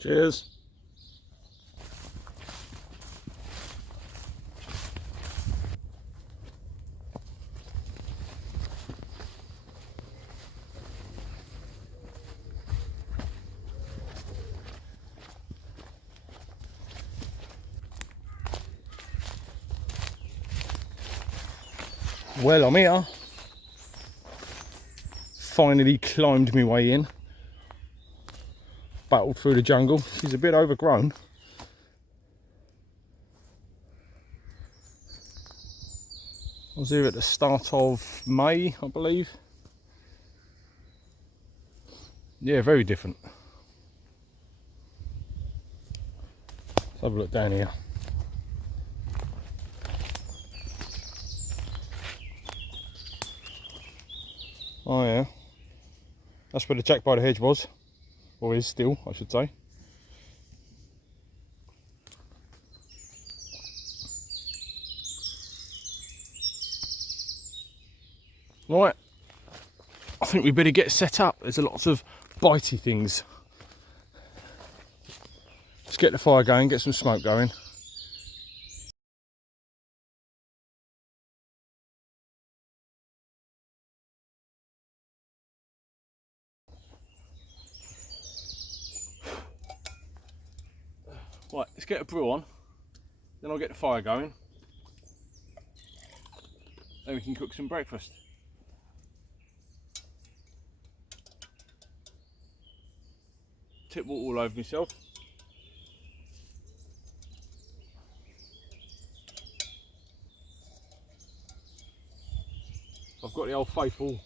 Cheers. Well, I'm here. Finally climbed my way in. Battled through the jungle. She's a bit overgrown. I was here at the start of May, I believe. Yeah, very different. Let's have a look down here. Oh yeah, that's where the jack by the hedge was, or is still, I should say. Right, I think we better get set up. There's lots of bitey things. Let's get the fire going, get some smoke going. Right, let's get a brew on, then I'll get the fire going, then we can cook some breakfast. Tip water all over myself. I've got the old faithful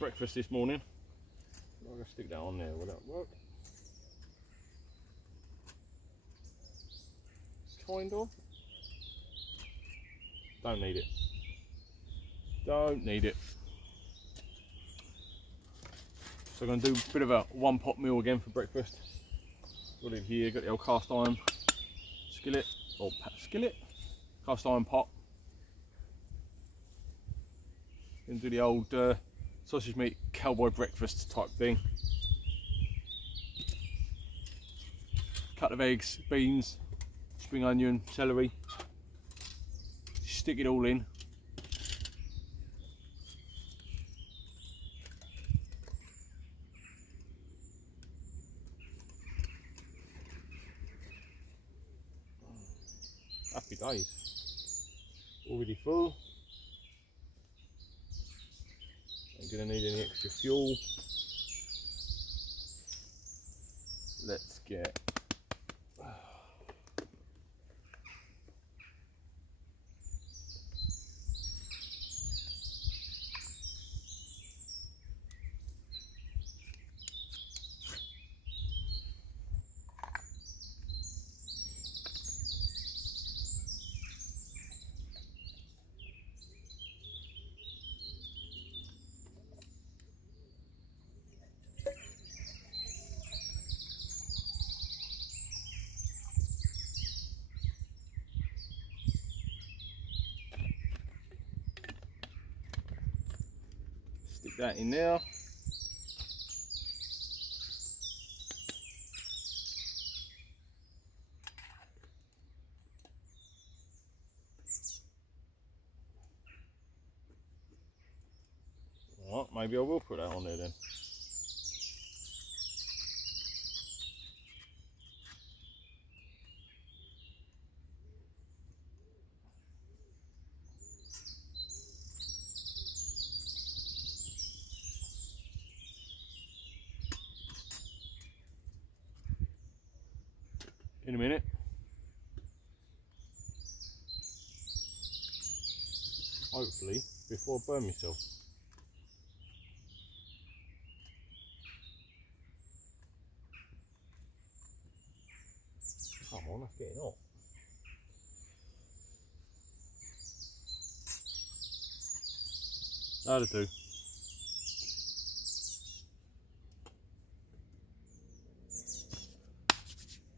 breakfast this morning. I'm going to stick that on there, will that work? Kind of. Don't need it. Don't need it. So I'm going to do a bit of a one pot meal again for breakfast. Got it here, got the old cast iron skillet, or cast iron pot. Going to do the old sausage meat cowboy breakfast type thing. Cut of eggs, beans, spring onion, celery. Stick it all in. Happy days. Already full. Ain't gonna need any extra fuel. Let's get that in there. Right, maybe I will put that on there then. In a minute. Hopefully, before I burn myself. Come on, that's getting hot. That'll do.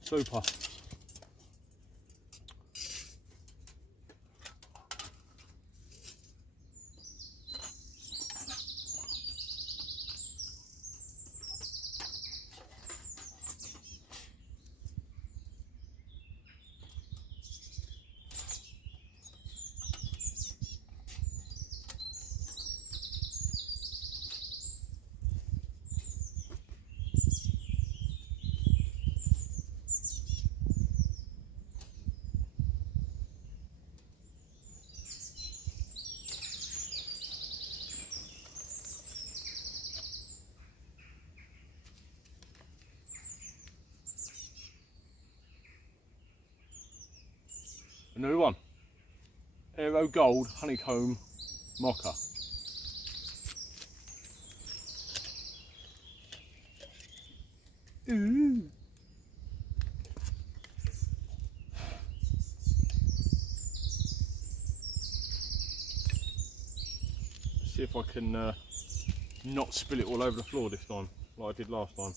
Super. Another one. Aero Gold Honeycomb Mocha. Ooh. See if I can not spill it all over the floor this time, like I did last time.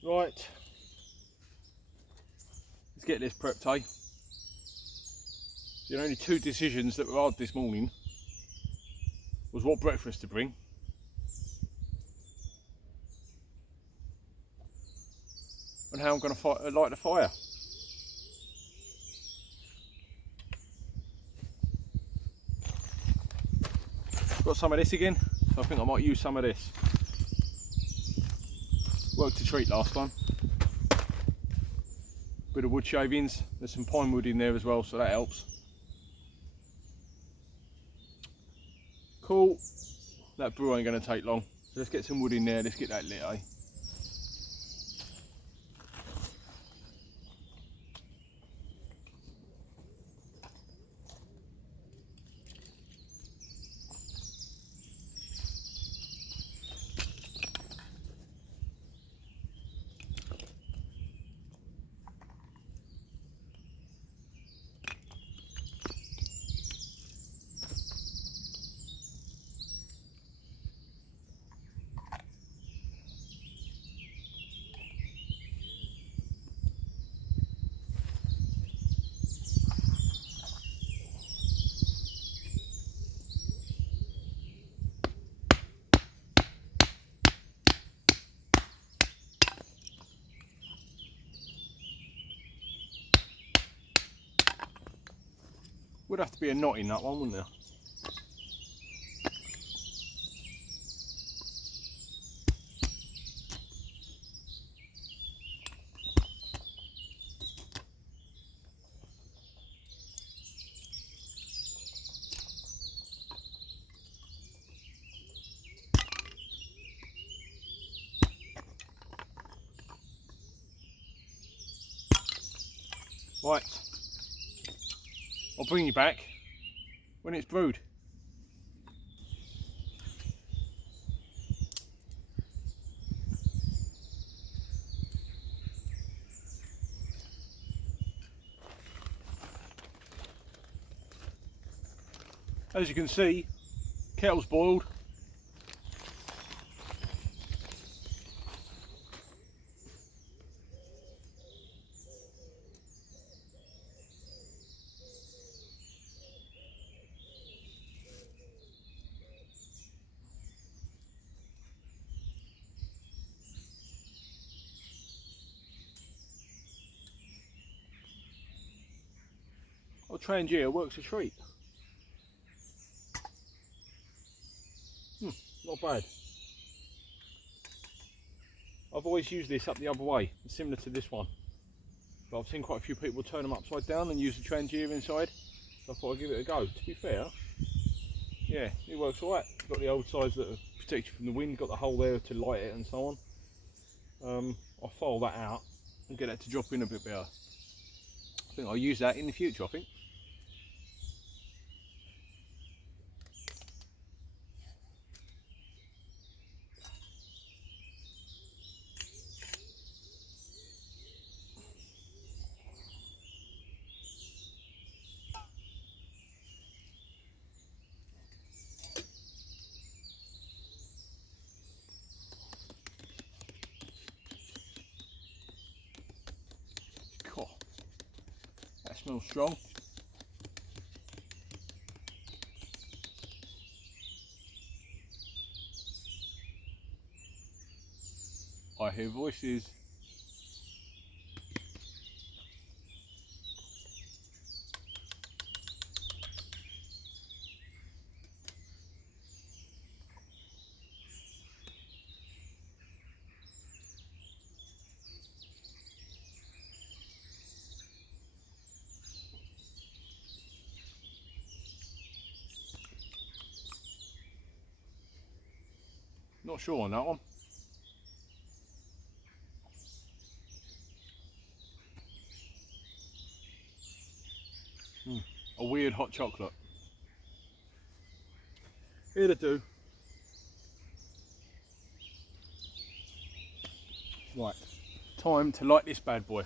Right, let's get this prepped, eh? The only two decisions that were hard this morning was what breakfast to bring and how I'm going to light the fire. Got some of this again, so I think I might use some of this. Worked a treat last time. Bit of wood shavings, there's some pine wood in there as well, so that helps. Cool, that brew ain't going to take long, so let's get some wood in there, let's get that lit, eh? Would have to be a knot in that one, wouldn't there? Right, I'll bring you back when it's brewed. As you can see, kettle's boiled. Old Trangia works a treat. Not bad. I've always used this up the other way, similar to this one. But I've seen quite a few people turn them upside down and use the Trangia inside. So I thought I'd give it a go. To be fair, yeah, it works alright. Got the old sides that protect you from the wind, got the hole there to light it and so on. I'll file that out and get that to drop in a bit better. I think I'll use that in the future, I think. Cool. That smells strong. I hear voices. Not sure on that one. A weird hot chocolate. Here to do. Right, time to light this bad boy.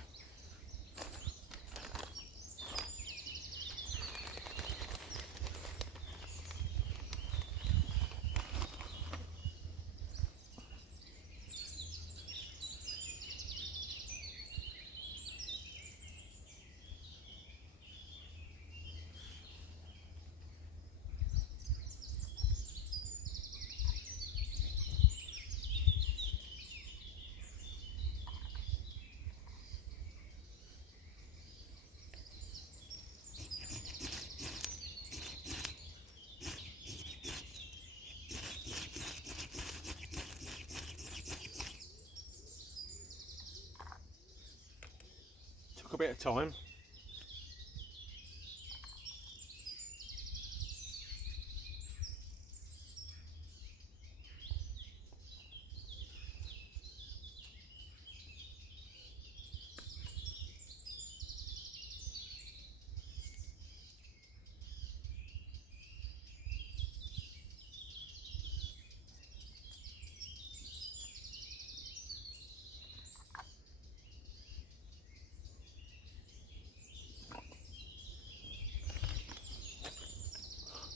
Took a bit of time.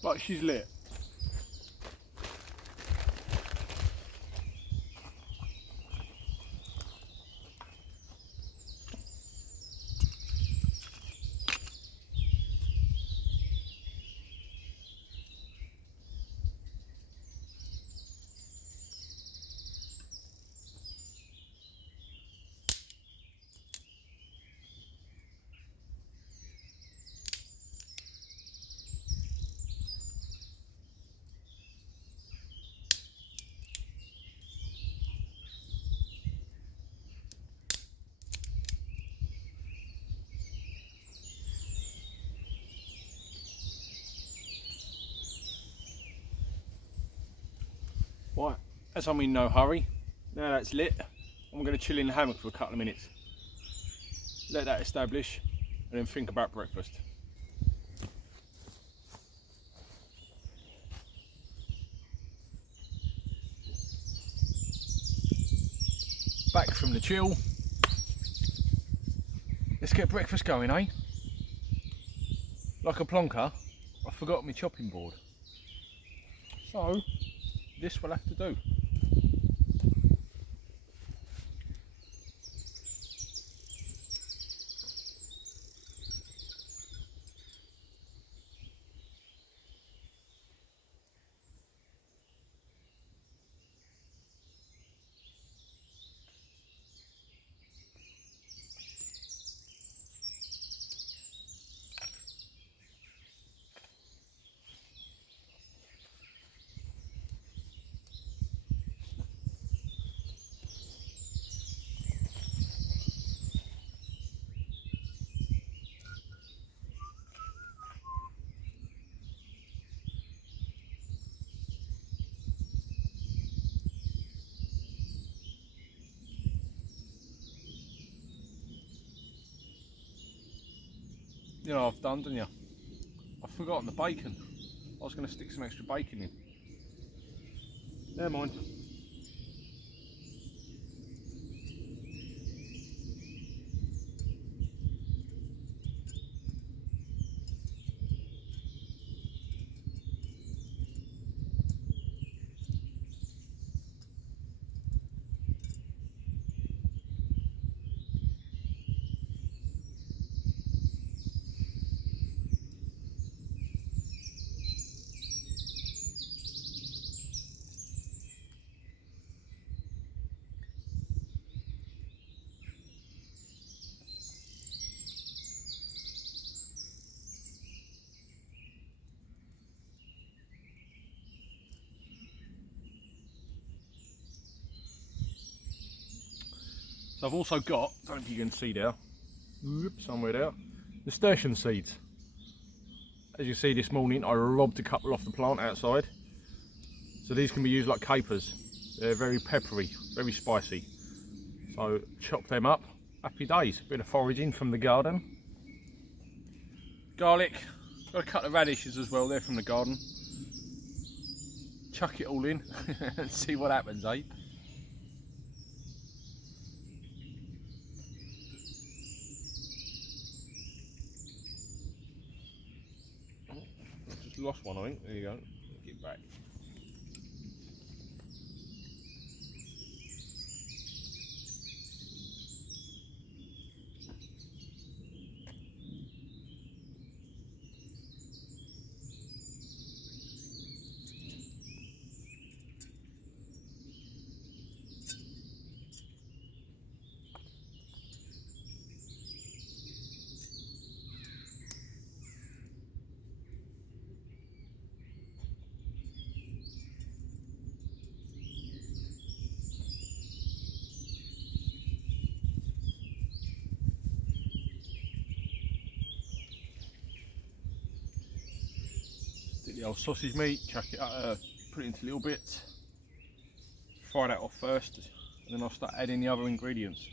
But she's lit. Right, as I'm in no hurry, now that's lit, I'm going to chill in the hammock for a couple of minutes. Let that establish and then think about breakfast. Back from the chill. Let's get breakfast going, eh? Like a plonker, I forgot my chopping board. So, this will have to do. You know what I've done, didn't you? I've forgotten the bacon. I was going to stick some extra bacon in. Never mind. So I've also got, I don't know if you can see there, somewhere there, nasturtium seeds. As you see this morning, I robbed a couple off the plant outside. So these can be used like capers. They're very peppery, very spicy. So chop them up, happy days. Bit of foraging from the garden. Garlic, got a couple of radishes as well, they're from the garden. Chuck it all in and see what happens, eh? Just lost one, I think. There you go. Get it back. The old sausage meat, chuck it up, put it into little bits, fry that off first, and then I'll start adding the other ingredients.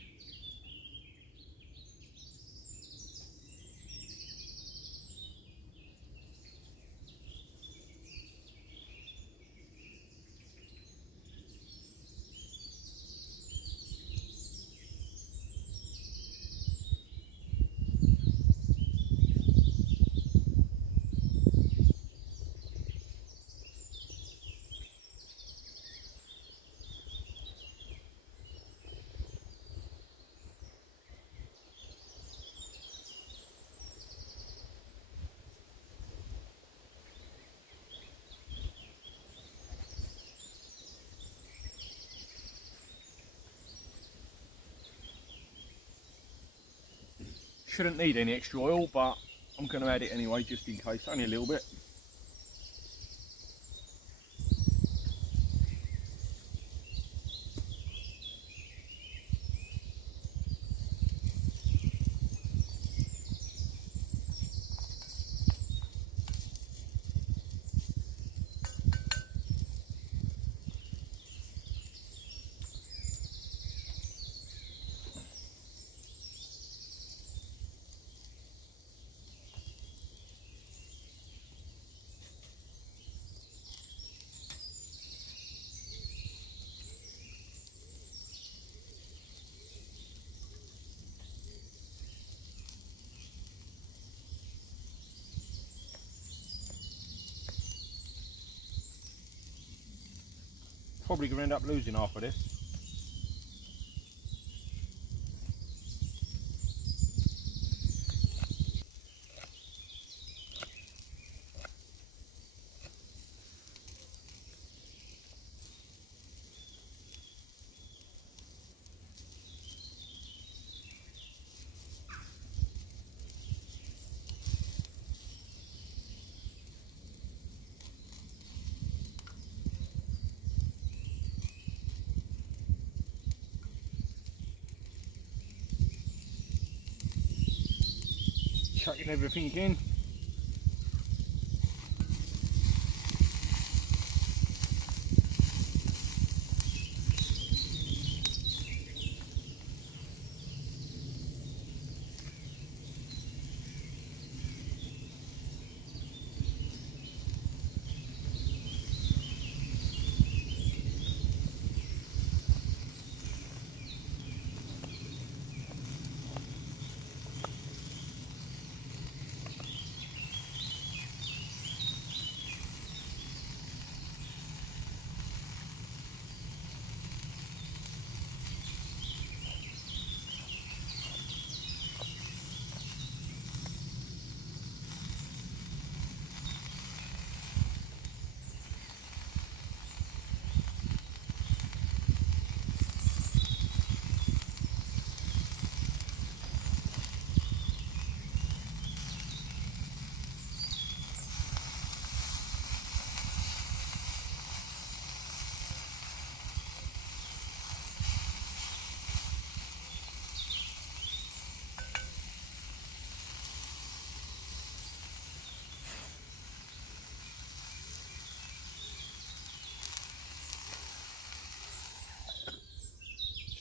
Shouldn't need any extra oil, but I'm going to add it anyway just in case, only a little bit. Probably going to end up losing half of this. Chucking everything in.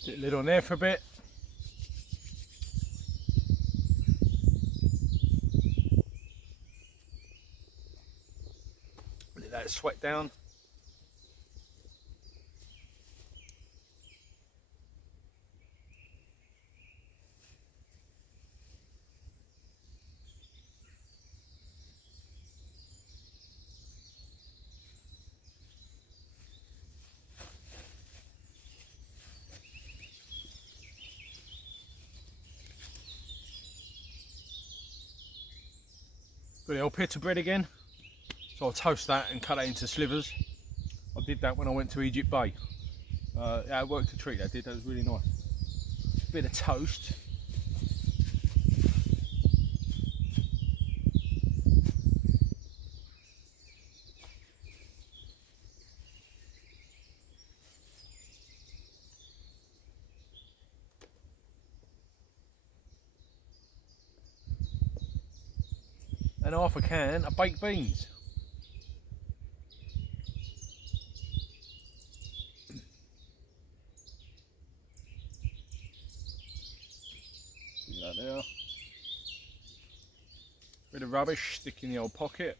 Sit the lid on there for a bit. Let that sweat down. Got the old pita bread again, so I'll toast that and cut it into slivers. I did that when I went to Egypt Bay. Yeah, it worked a treat, that did, that was really nice. Bit of toast. And half a can of baked beans. See that there? Bit of rubbish, stick in the old pocket.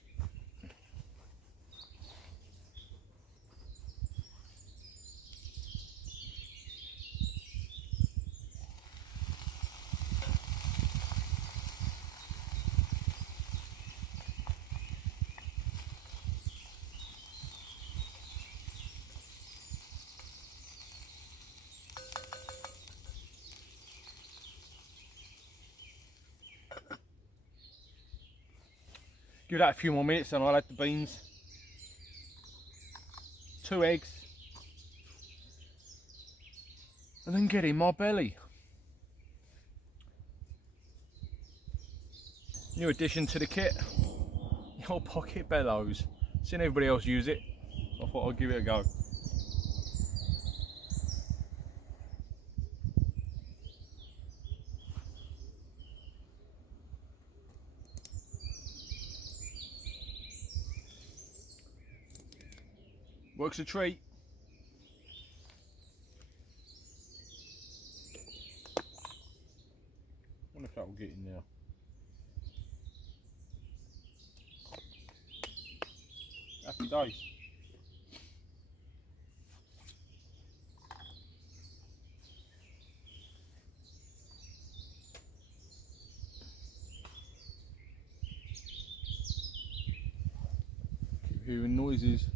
Give that a few more minutes and I'll add the beans. 2 eggs. And then get in my belly. New addition to the kit. The old pocket bellows. Seen everybody else use it, so I thought I'd give it a go. Works a treat. Wonder if that will get in there. Happy days. Keep hearing noises.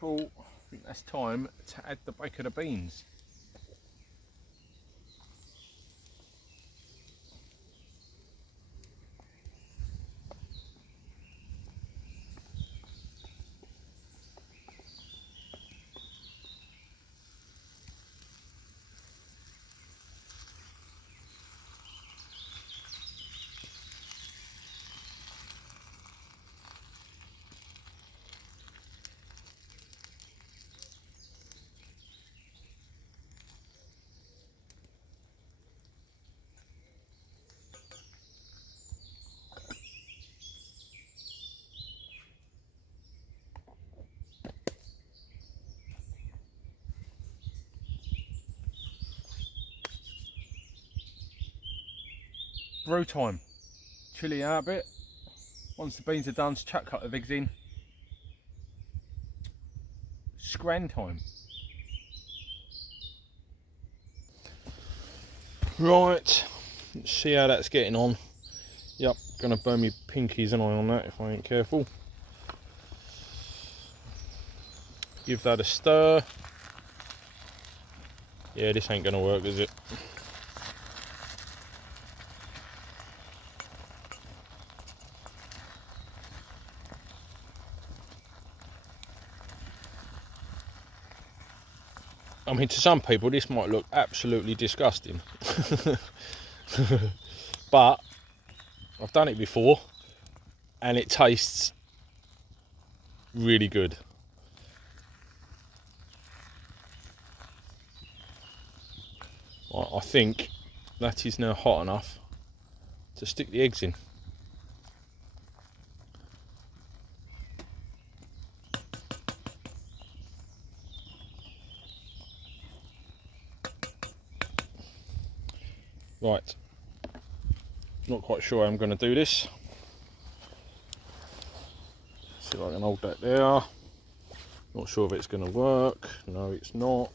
Cool. I think that's time to add the bake of the beans. Brew time. Chilly out a bit. Once the beans are done, chuck a couple of eggs in. Scran time. Right, let's see how that's getting on. Yep, gonna burn me pinkies and eye on that if I ain't careful. Give that a stir. Yeah, this ain't gonna work, is it? I mean, to some people this might look absolutely disgusting. But I've done it before and it tastes really good. Right, I think that is now hot enough to stick the eggs in. Right, not quite sure how I'm going to do this. See if I can hold that there. Not sure if it's going to work. No, it's not.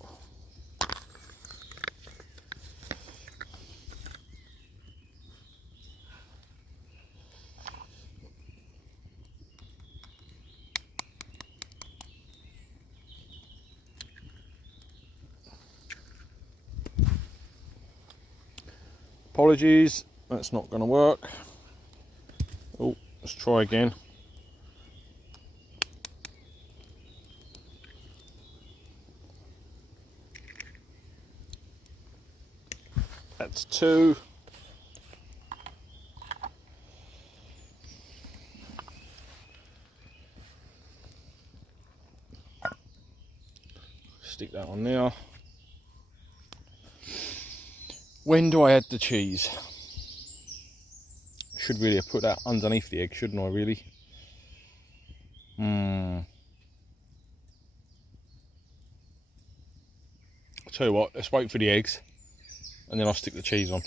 Apologies, that's not going to work. Oh, let's try again. That's 2. Stick that on there. When do I add the cheese? Should really have put that underneath the egg, shouldn't I, really? I'll tell you what, let's wait for the eggs and then I'll stick the cheese on.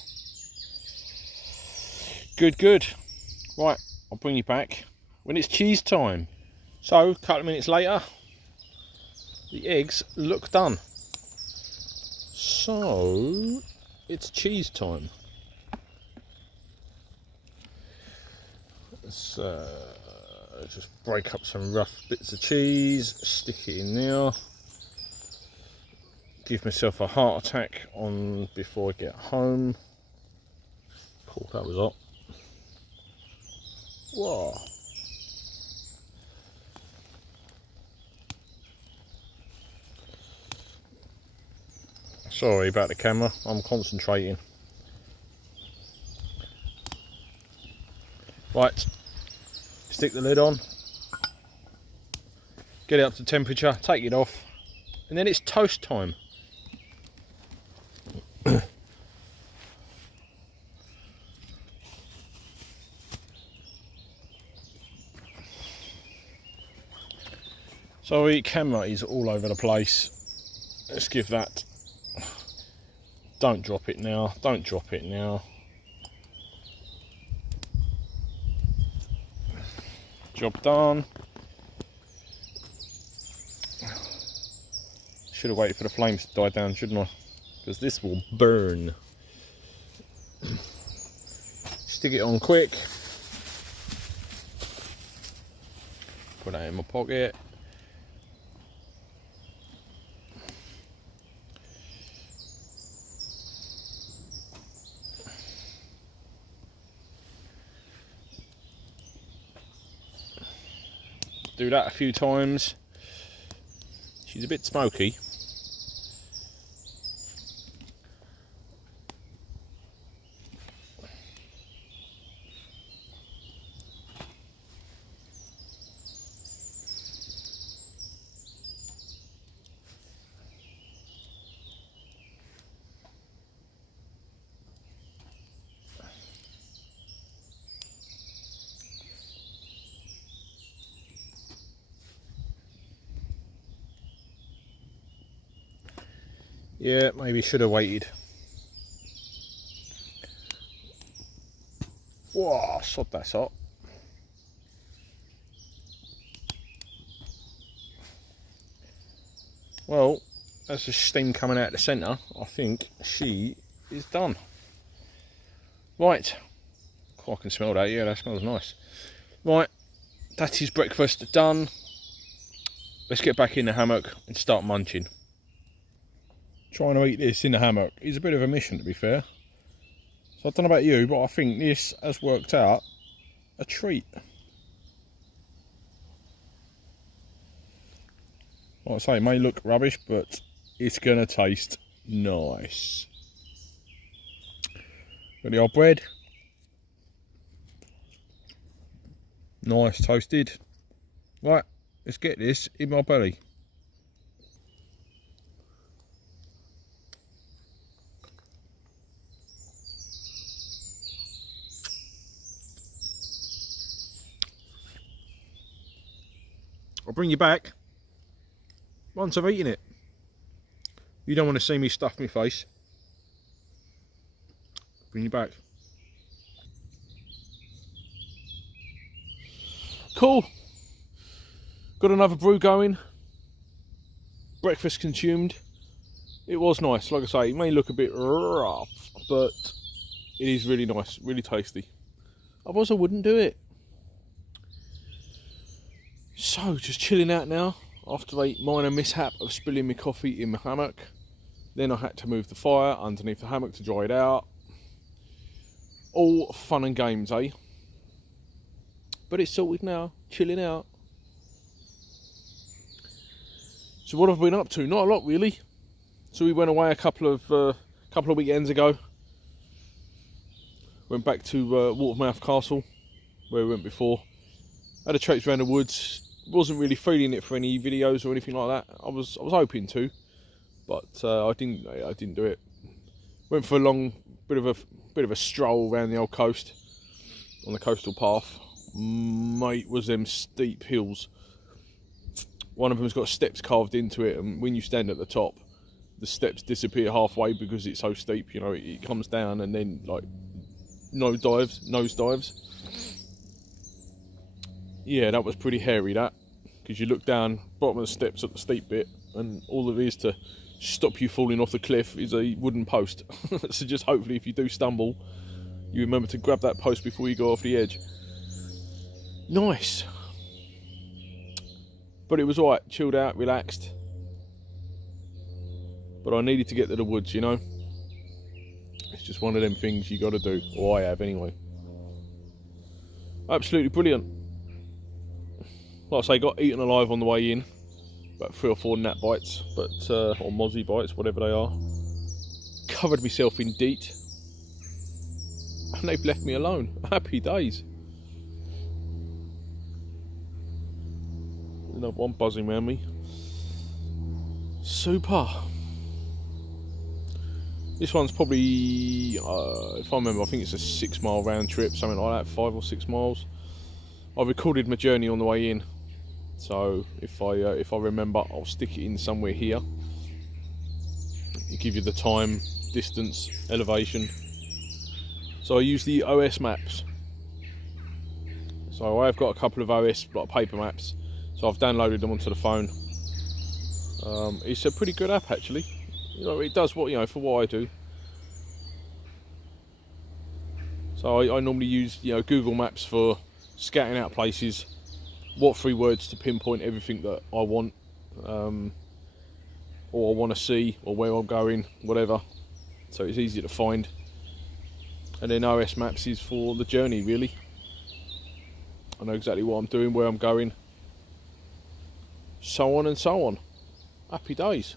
Good, good. Right, I'll bring you back when it's cheese time. So, a couple of minutes later, the eggs look done. So, it's cheese time. Let's just break up some rough bits of cheese, stick it in there. Give myself a heart attack on before I get home. Cool, that was hot. Whoa. Sorry about the camera, I'm concentrating. Right, stick the lid on, get it up to temperature, take it off, and then it's toast time. Sorry, camera is all over the place. Let's give that. Don't drop it now, don't drop it now. Job done. Should have waited for the flames to die down, shouldn't I? Because this will burn. Stick it on quick. Put that in my pocket. Do that a few times. She's a bit smoky. Yeah, maybe should have waited. Whoa, sod that's hot. Well, as the steam coming out of the centre, I think she is done. Right. Oh, I can smell that. Yeah, that smells nice. Right, that is breakfast done. Let's get back in the hammock and start munching. Trying to eat this in the hammock is a bit of a mission, to be fair. So I don't know about you, but I think this has worked out a treat. Like I say, it may look rubbish, but it's going to taste nice. Got the old bread. Nice toasted. Right, Let's get this in my belly. I'll bring you back once I've eaten it. You don't want to see me stuff my face. Bring you back. Cool. Got another brew going. Breakfast consumed. It was nice. Like I say, it may look a bit rough, but it is really nice, really tasty. Otherwise I wouldn't do it. So, just chilling out now after a minor mishap of spilling my coffee in my hammock. Then I had to move the fire underneath the hammock to dry it out. All fun and games, eh? But it's sorted now, chilling out. So what have I been up to? Not a lot really. So we went away a couple of weekends ago. Went back to Watermouth Castle, where we went before. Had a traipse around the woods. Wasn't really feeling it for any videos or anything like that. I was hoping to, but I didn't do it. Went for a long bit of a stroll around the old coast on the coastal path. Mate, was them steep hills. One of them's got steps carved into it, and when you stand at the top, the steps disappear halfway because it's so steep. You know, it comes down and then like nose dives. Yeah, that was pretty hairy, that, because you look down bottom of the steps at the steep bit, and all it is to stop you falling off the cliff is a wooden post. So just hopefully if you do stumble, you remember to grab that post before you go off the edge. Nice. But it was alright, chilled out, relaxed. But I needed to get to the woods, you know. It's just one of them things you got to do, or I have anyway. Absolutely brilliant. Like I say, got eaten alive on the way in. About 3 or 4 gnat bites, or mozzie bites, whatever they are. Covered myself in DEET. And they've left me alone. Happy days. Another one buzzing around me. Super. This one's probably, if I remember, I think it's a 6 mile round trip, something like that, 5 or 6 miles. I recorded my journey on the way in, so if I remember, I'll stick it in somewhere here. It'll give you the time, distance, elevation. So I use the OS maps. So I've got a couple of OS like paper maps, so I've downloaded them onto the phone. It's a pretty good app actually. You know, it does what, you know, for what I do. So I normally use, you know, Google Maps for scouting out places, what 3 words to pinpoint everything that I want, or I want to see, or where I'm going, whatever. So it's easy to find. And then OS Maps is for the journey, really. I know exactly what I'm doing, where I'm going, so on and so on. Happy days.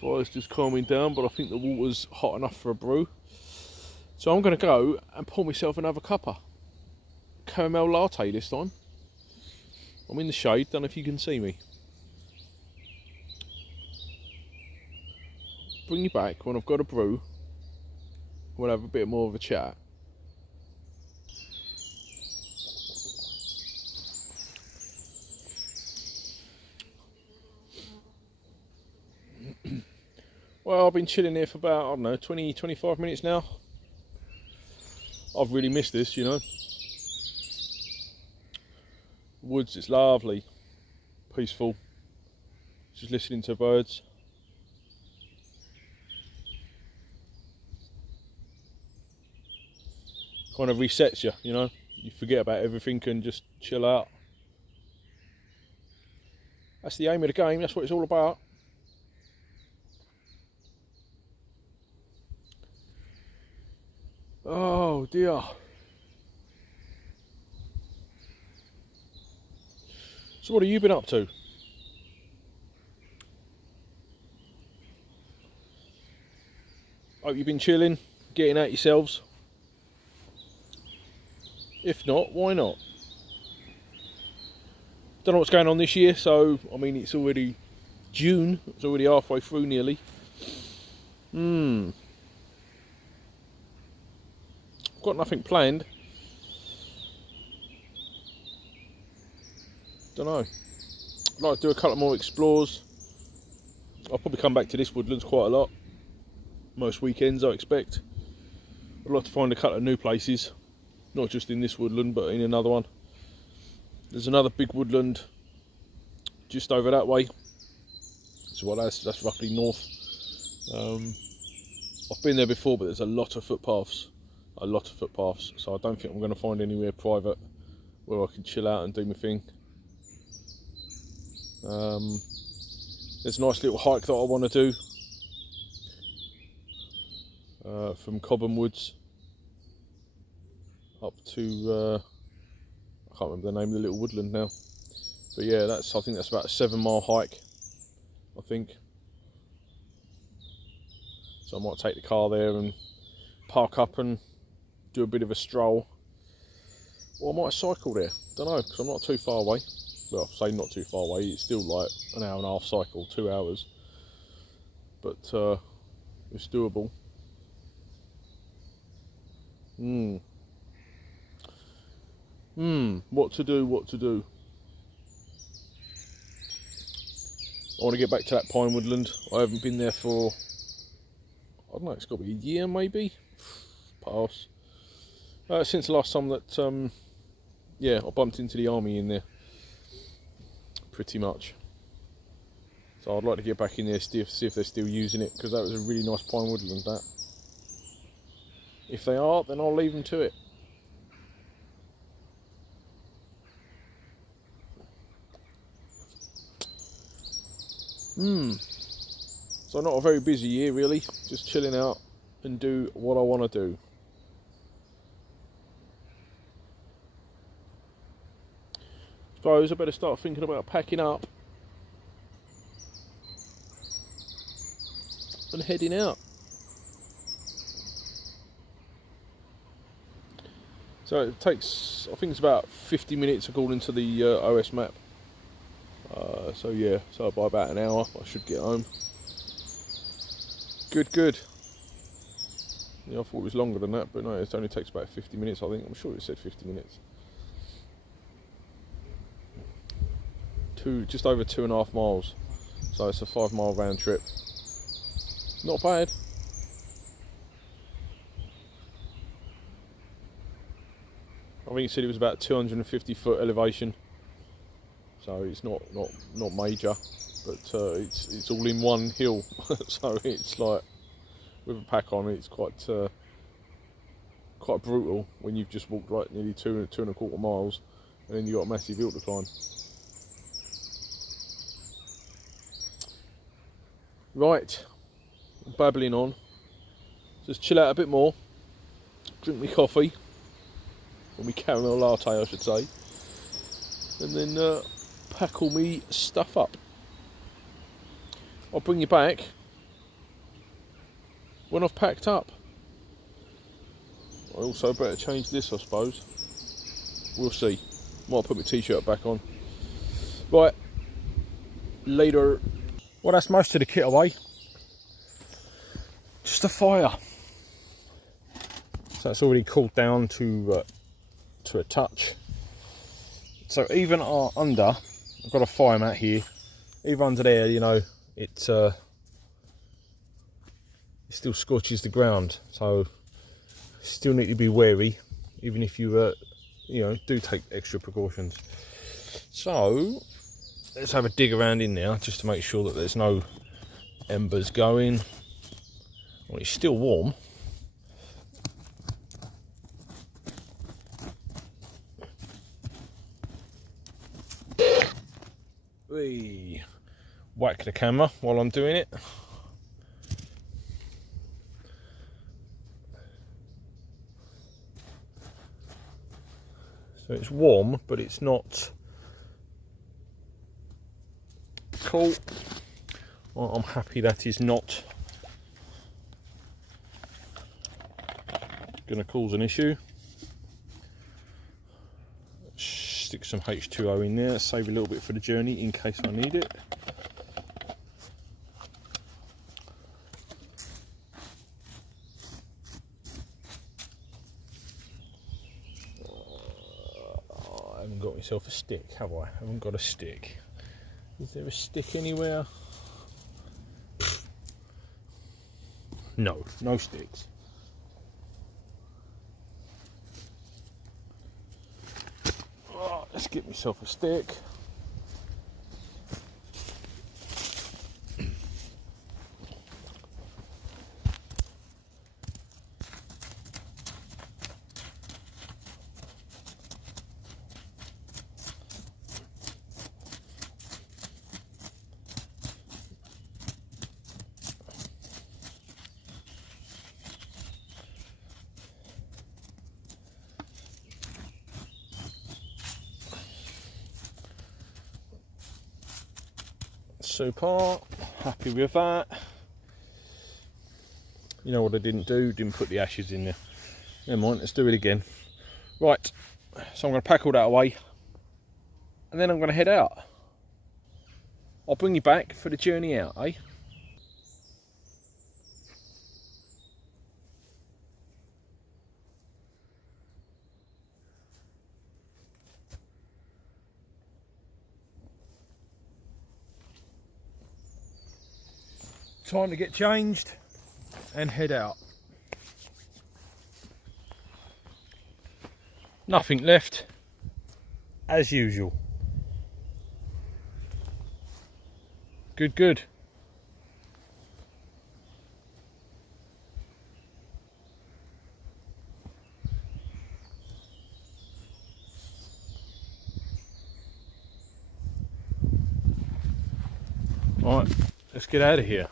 Fire's just calming down, but I think the water's hot enough for a brew. So I'm going to go and pour myself another cuppa. Caramel latte this time. I'm in the shade, don't know if you can see me. Bring you back when I've got a brew. We'll have a bit more of a chat. Well, I've been chilling here for about, I don't know, 20-25 minutes now. I've really missed this, you know. Woods, it's lovely, peaceful. Just listening to birds. Kind of resets you, you know. You forget about everything and just chill out. That's the aim of the game, that's what it's all about. Oh dear. So what have you been up to? Hope you've been chilling, getting out yourselves. If not, why not? Don't know what's going on this year, so I mean it's already June, it's already halfway through nearly. Got nothing planned. Don't know. I'd like to do a couple more explores. I'll probably come back to this woodlands quite a lot. Most weekends I expect. I'd like to find a couple of new places. Not just in this woodland, but in another one. There's another big woodland just over that way. So that's roughly north. I've been there before, but there's a lot of footpaths. So I don't think I'm going to find anywhere private where I can chill out and do my thing. There's a nice little hike that I want to do from Cobham Woods up to I can't remember the name of the little woodland now, but yeah, I think that's about a 7-mile hike, I think. So I might take the car there and park up and do a bit of a stroll, or I might cycle there. Don't know, because I'm not too far away. Well, I say not too far away, it's still like an hour and a half cycle, 2 hours, but it's doable. What to do? I want to get back to that pine woodland. I haven't been there for, I don't know, it's got to be a year maybe. Pass. Since the last time that, yeah, I bumped into the army in there. Pretty much. So I'd like to get back in there, see if they're still using it, because that was a really nice pine woodland, that. If they are, then I'll leave them to it. So not a very busy year really, just chilling out and do what I want to do. Suppose I better start thinking about packing up and heading out. So it takes, I think it's about 50 minutes according to the OS map. So yeah, so by about an hour I should get home. Good. Yeah, I thought it was longer than that, but no, it only takes about 50 minutes, I think. I'm sure it said 50 minutes. Just over 2.5 miles. So it's a 5-mile round trip. Not bad. I think it said it was about 250 foot elevation. So it's not major, but it's all in one hill. So it's like, with a pack on, it's quite brutal when you've just walked like nearly 2.25 miles, and then you've got a massive hill to climb. Right, babbling on. Just chill out a bit more, drink me coffee, or me caramel latte I should say, and then pack all me stuff up. I'll bring you back when I've packed up. I also better change this, I suppose. We'll see. Might put my t-shirt back on. Right, later. Well, that's most of the kit away. Just a fire. So it's already cooled down to a touch. So even under, I've got a fire mat here. Even under there, you know, it still scorches the ground. So you still need to be wary, even if you you know, do take extra precautions. So let's have a dig around in there just to make sure that there's no embers going. Well, it's still warm. Whack the camera while I'm doing it. So it's warm, but it's not cool. Well, I'm happy that is not going to cause an issue. some H2O in there, save a little bit for the journey in case I need it. I haven't got myself a stick, have I? I haven't got a stick. Is there a stick anywhere? No, no sticks. Oh, let's get myself a stick. Super, happy with that. You know what I didn't do? Didn't put the ashes in there. Never mind, let's do it again. Right, so I'm going to pack all that away and then I'm going to head out. I'll bring you back for the journey out, eh? Time to get changed and head out. Nothing left as usual. Good, good. Right, let's get out of here.